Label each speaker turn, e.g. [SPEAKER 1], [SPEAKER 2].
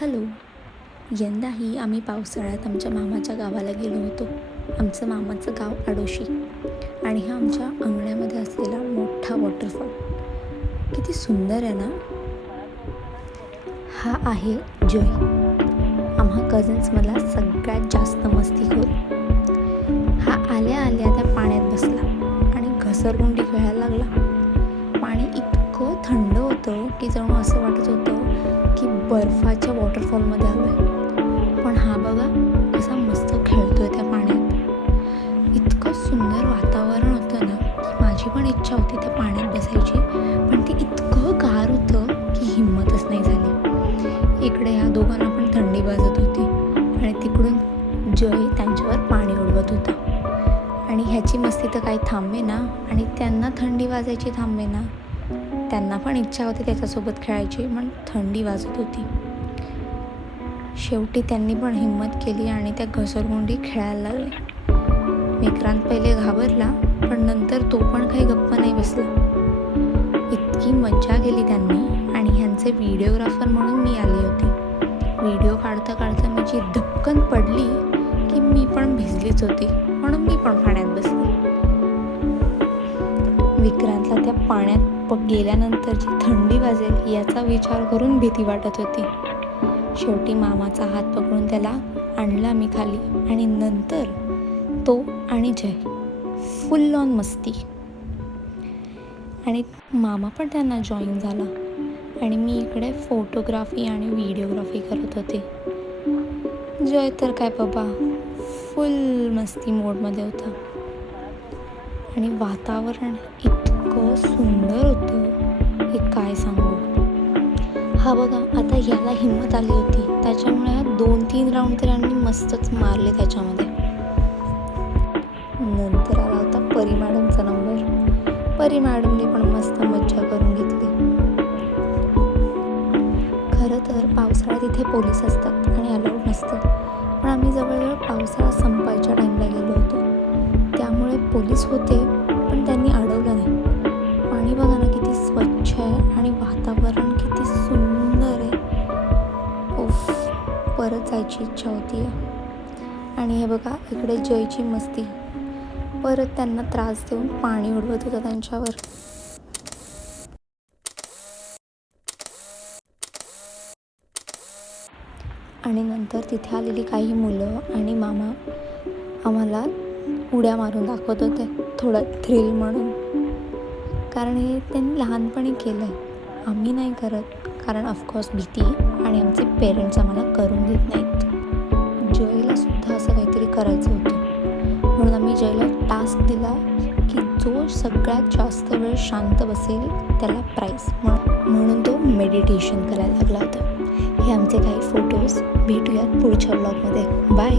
[SPEAKER 1] Hello. यंदाही आम्ही पावसाळ्यात आमच्या मामाच्या गावाला गेलो होतो. आमचं मामाचं गाव आडोशी आणि हा आमच्या अंगण्यामध्ये असलेला मोठा वॉटरफॉल किती सुंदर आहे ना? हा आहे जय. आम्हा कझन्स मला सगळ्यात जास्त मस्ती होत हा आल्या आल्या त्या पाण्यात बसला आणि घसरगुंडी खेळायला लागला. पाणी इतकं थंड होतं की जणू असं वाटत होतं की बर्फा इकडे ह्या दोघांना पण थंडी वाजत होती. आणि तिकडून जय त्यांच्यावर पाणी उडवत होता. आणि ह्याची मस्ती तर काही थांबे ना. आणि त्यांना थंडी वाजायची थांबे ना. त्यांना पण इच्छा होती त्याच्यासोबत खेळायची पण थंडी वाजत होती. शेवटी त्यांनी पण हिंमत केली आणि त्या घसरगुंडी खेळायला लागले. विक्रांत पहिले घाबरला पण नंतर तो पण काही गप्प नाही बसला. इतकी मज्जा केली त्यांनी. आणि ह्यांचे व्हिडिओग्राफर होती म्हणून मी पण पाण्यात बसली. विक्रांतला त्या पाण्यात प गेल्यानंतर जी थंडी वाजेल याचा विचार करून भीती वाटत होती. शेवटी मामाचा हात पकडून त्याला आणला मी खाली आणि नंतर तो आणि जय फुल ऑन मस्ती. आणि मामा पण त्यांना जॉईन झाला आणि मी इकडे फोटोग्राफी आणि व्हिडिओग्राफी करत होते. जय तर काय बाबा फुल मस्ती मोडमध्ये होता. आणि वातावरण इतकं सुंदर होतं हे काय सांगू? हा बघा आता याला हिंमत आली होती. त्याच्यामुळे दोन तीन राऊंड तर आम्ही मस्तच मारले त्याच्यामध्ये. नंतर आला होता परी मॅडमचा नंबर परी मॅडमने पण मस्त मज्जा करून घेतली. खरं तर पावसाळ्यात इथे पोलीस असतात आणि अलाउड नसतं पण आम्ही जवळजवळ पावसाळा संपायच्या टाईमला गेलो होतो. त्यामुळे पोलीस होते पण त्यांनी अडवलं नाही. पाणी बघा ना किती स्वच्छ आहे आणि वातावरण किती सुंदर आहे. ओफ परत जायची इच्छा होती. आणि हे बघा इकडे जयची मस्ती. परत त्यांना त्रास देऊन पाणी उडवत होतं त्यांच्यावर. आणि नंतर तिथे आलेली काही मुलं आणि मामा आम्हाला उड्या मारून दाखवत होते थोडं थ्रिल म्हणून. कारण हे त्यांनी लहानपणी केलं आहे आम्ही नाही करत कारण ऑफकोर्स भीती आणि आमचे पेरेंट्स आम्हाला करून देत नाहीत. जयला सुद्धा असं काहीतरी करायचं होतं. म्हणून आम्ही जयला टास्क दिला की जो सगळ्यात जास्त वेळ शांत बसेल त्याला प्राईज म्हणून तो मेडिटेशन करायला लागला होता. हे आमचे काही फोटोज भेटूयात पुढच्या ब्लॉगमध्ये बाय